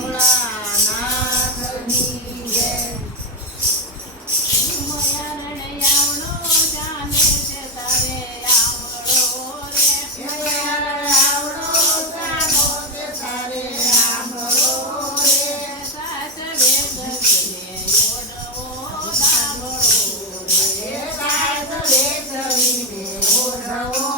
ભોળાનાથની જય. મયારણ આવણો જાને છે તારે આંબળો રે. મયારણ આવડો જાનો તે તારે આંબળો રે. સાસરે દર્શને ઓઢવો ધાબળો રે. સાસરે ચડીને ઓઢવો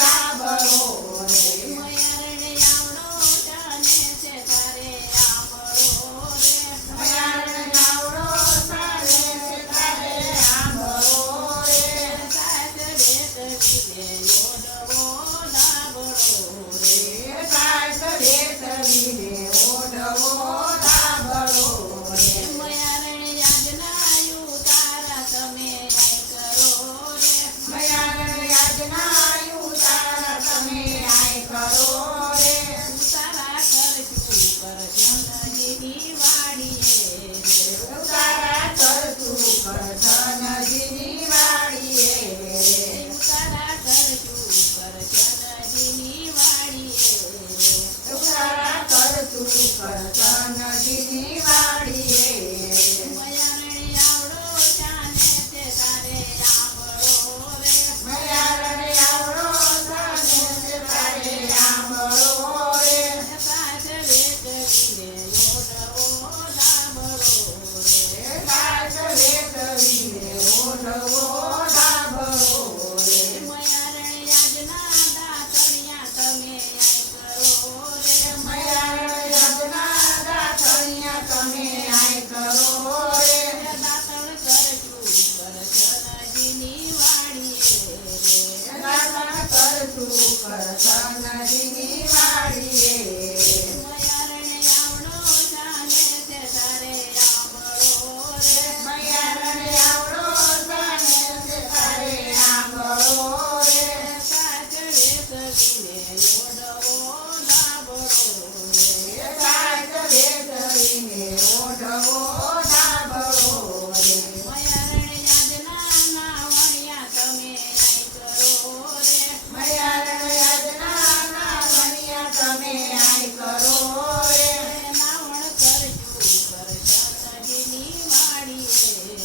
ધાબળો રે. મયારણ આવણો જાને છે તારે આંબળો રે. મયારણ આવડો જાને છે તારે આંબળો રે. સાસરે દર્શને ઓઢવો ધાબળો રે. સાસરે ચડીને ઓઢવો ધાબળો રે. મયારણ યાજ્ઞાયુ તારા તમે આય કરો રે. મયારણ યાજ્ઞાયુ તારા તમે આય કરો રે. ઉતારા કરશું કરજનજીની વાડીએ રે. ઉતારા કરતું કરજનજીની વાડીએ રે. ઉતારા કરશું કરજનજીની વાડીએ રે. ઉતારા કરતું કરજનજીની વાડીએ રે. મયારણ આવડો જાને છે તારે આંબળો રે. મયારણ આવડો જાને છે તારે આંબળો રે. સાસરે કરીને ઓઢવો ધાબળો રે. સાસરે ચડીને ઓઢવો ધાબળો રે. મયારણ યાજના દાતણિયા તમે આય કરો રે. મયારણ યજ્ઞા દાતણિયા તમે આય કરો રે. દાતણ કરશું કરજનજીની વાડીએ રે. દાતણ કરતું કરજનજીની વાડીએ રે. મયારણ આવણો જાને છે તારે આંબળો રે. મયારણ આવડો જાને છે તારે આંબળો રે. સાસરે કરીને ઓઢવો ધાબળો રે. સાસરે ચડીને ઓઢવો ધાબળો રે. મયારણ યાજના નાવણિયા તમે આય કરો રે. મયારણ યજ્ઞા નાવણિયા તમે આય કરો રે. નાવણ કરશું કરજનજીની વાડીએ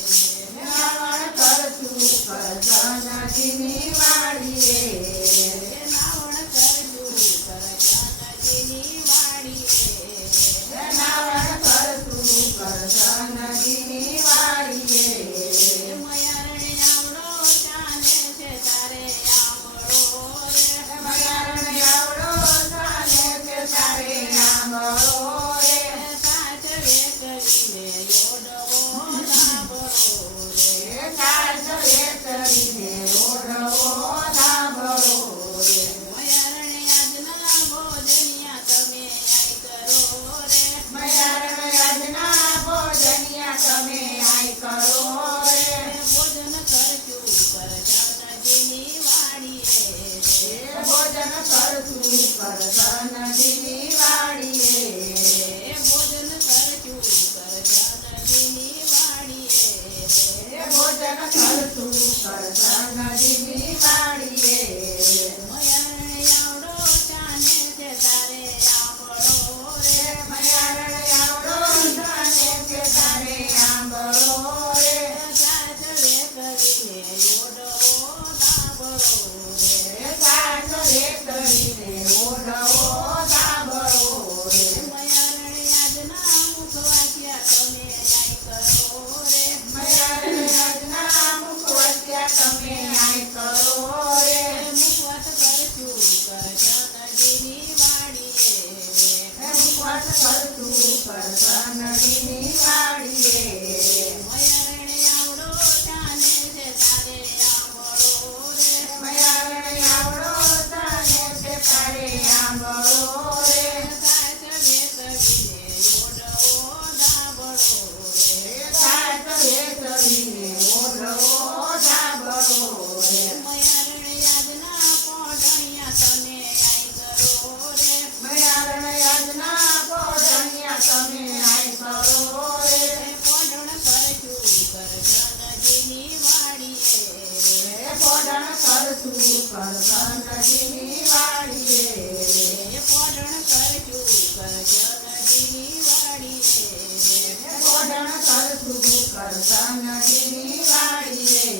રે. નાવણ કરતું કરજનજીની વાડીએ રે. નાવણ કરશું કરજનજીની વાડીએ રે. નાવણ કરતું કરજનજીની વાડીએ રે. મયારણ આવડો જાને છે તારે આંબળો રે. મયારણ આવડો જાને છે તારે આંબળો રે. સાસરે કરીને ઓઢવો ધાબળો રે. સાસરે ચડીને ઓઢવો ધાબળો રે. મયારણ યાજના ભોજનિયા તમે આય કરો રે. મયારણ યજ્ઞા ભોજનિયા તમે આય કરો રે. ભોજન કરશું કરજનજીની વાડીએ રે. ભોજન કરતું કરજનજીની વાડીએ રે. ભોજન કરશું કરજનજીની વાડીએ રે. ભોજન કરતું કરજનજીની વાડીએ રે. મયારણ આવડો જાને છે તારે આંબળો રે. મયારણ આવડો જાને છે તારે આંબળો રે. સાસરે કરીને ઓઢવો ધાબળો રે. સાસરે કરીને ઓઢવો ધાબળો રે. મયારણ યાજના મુખવાસ્યા તમે આય કરો રે. મયારણ યજ્ઞા મુખવસ્યા તમે આય કરો રે. મુખવાસ કરશું કરજનજીની વાડીએ રે. મુખવાસ કરતું કરજનજીની વાડીએ રે. મયારણ આવડો જાને છે તારે આંબળો રે. મયારણ આવડો જાને છે તારે આંબળો રે. સાસરે કરીને ઓઢવો ધાબળો રે. સાસરે ચડીને ઓઢવો ધાબળો રે. મયારણ યાજના પોઢણિયા તમે આય કરો રે. મયારણ યજ્ઞા ભોજનિયા તમે આય કરો રે. પોઢણ કરશું કરજનજીની વાડીએ રે. ભોજન કરતું કરજનજીની વાડીએ રે. પોઢણ કરશું કરજનજીની વાડીએ સુખ કરશનજીની વાડી રે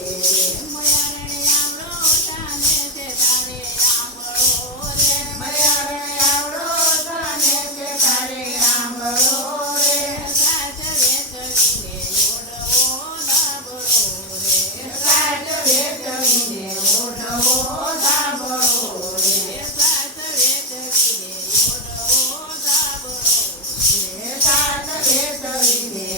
મયારણે આવડો તાને છે તારે આંબળો રે મયારણે આવડો તને છે તારે આંબળો રે સાચવે ચડીને ઓઢવો ધાબળો રે સાચવે ચડીને ઓઢવો ધાબળો રે સાચવે ચડીને ઓઢવો ધાબળો સાચવે ચડીને